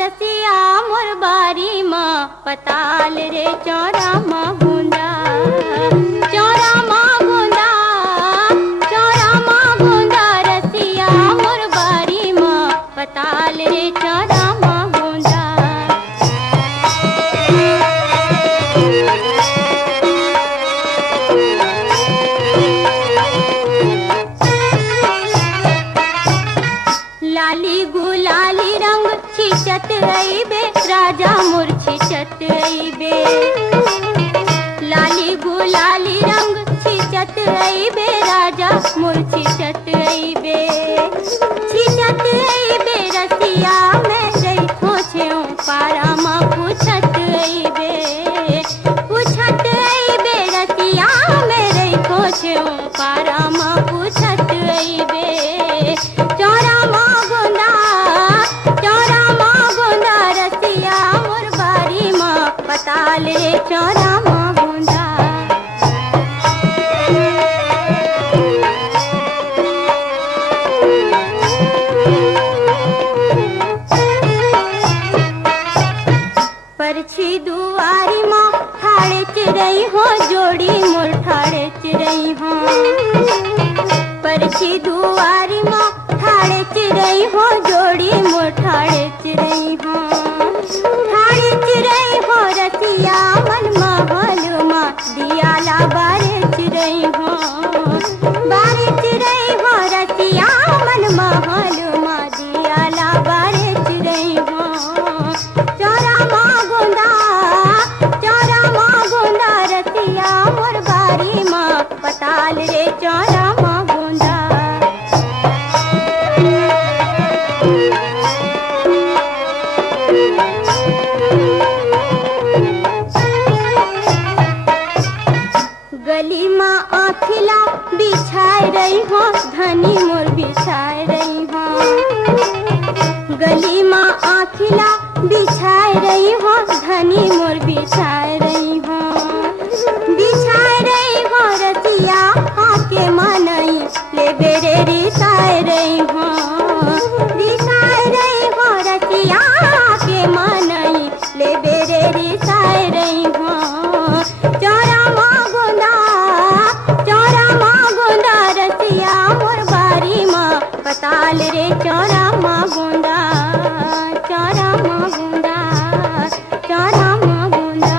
रसिया मोर बारी माँ पताल रे चौरा माँ बूंदा, चौरा माँ बूंदा, चौरा माँ बूंदा, रसिया मोर बारी माँ पताल रे चौरा माँ बूंदा। लाली गुलाली रंग छिचत अइबे राजा मोर छिचत अइबे, लाली गुलाली रंग छिचत अइबे राजा मोर छिचत अइबे, छिचत अइबे रसिया मैं रही खोछेऊ पारा माँ पूछत अइबे, पूछत अइबे रसिया मैं रही खोछेऊ पारा माँ पूछत अइबे। चौरा माँ बूंदा, चौरा माँ बूंदा, रसिया मोर बारी माँ पताल रे चौरा माँ बूंदा। परछी दुआरी माँ ठाड़े चिरई हो जोड़ी मोर ठाड़े चिरई हो, परछी दुआरी माँ ठाड़े चिरई हो जोड़ी मोर ठाड़े चिरई हो, ठाड़े चिरई हो रसिया मन महल माँ दियाला बारे चिरई हो, बारे चिरई हो रसिया मन महल माँ दियाला बारे चिरई हो। चौरा माँ बूंदा, चौरा माँ बूंदा, रसिया मोर बारी माँ पताल रे चौरा माँ बूंदा। गली माँ आँखिला बिछाए रही हो धनी मोर बिछाए रही हो, गली माँ आँखिला बिछाए रही हो धनी मोर बिछाए रही हो, बिछाए रही हो रसिया आके मनई ले बेरे रिसाए रही हो, रिसाए रही हो रसिया आके मनई ले बेरे रिसाए रही हो। चौरा माँ बूंदा, चौरा माँ बूंदा, रसिया मोर बारी माँ पताल रे चौरा माँ बूंदा, चौरा माँ बूंदा, चौरा माँ बूंदा।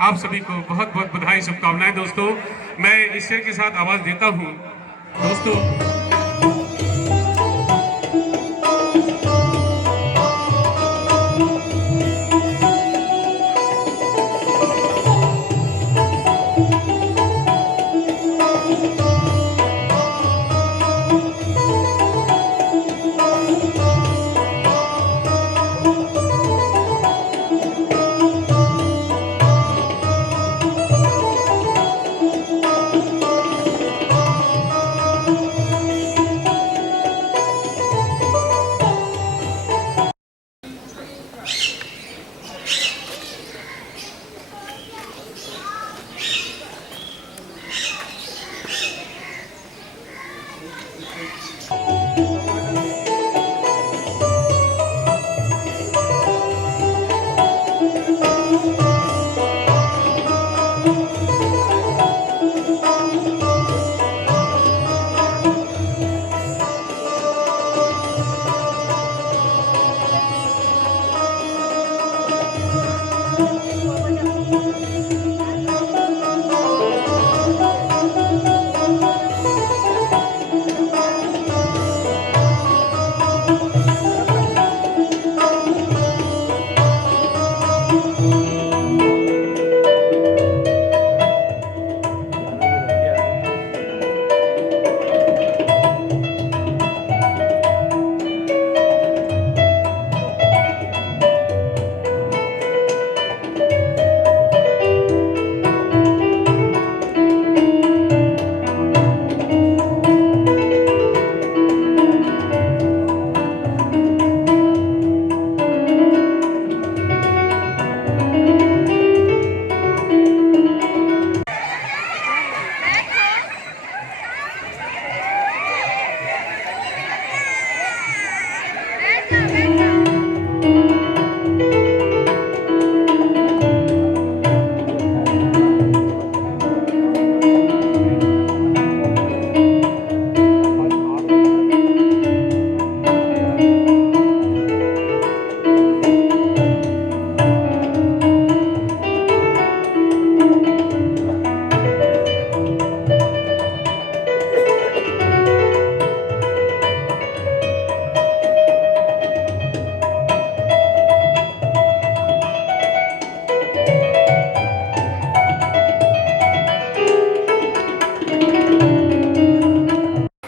आप सभी को बहुत बहुत बधाई, शुभकामनाएं दोस्तों। मैं इस शेर के साथ आवाज देता हूं दोस्तों।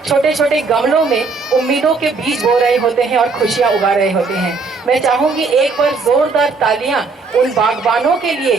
छोटे छोटे गमलों में उम्मीदों के बीज बो रहे होते हैं और खुशियां उगा रहे होते हैं। मैं चाहूंगी एक बार जोरदार तालियां उन बागबानों के लिए।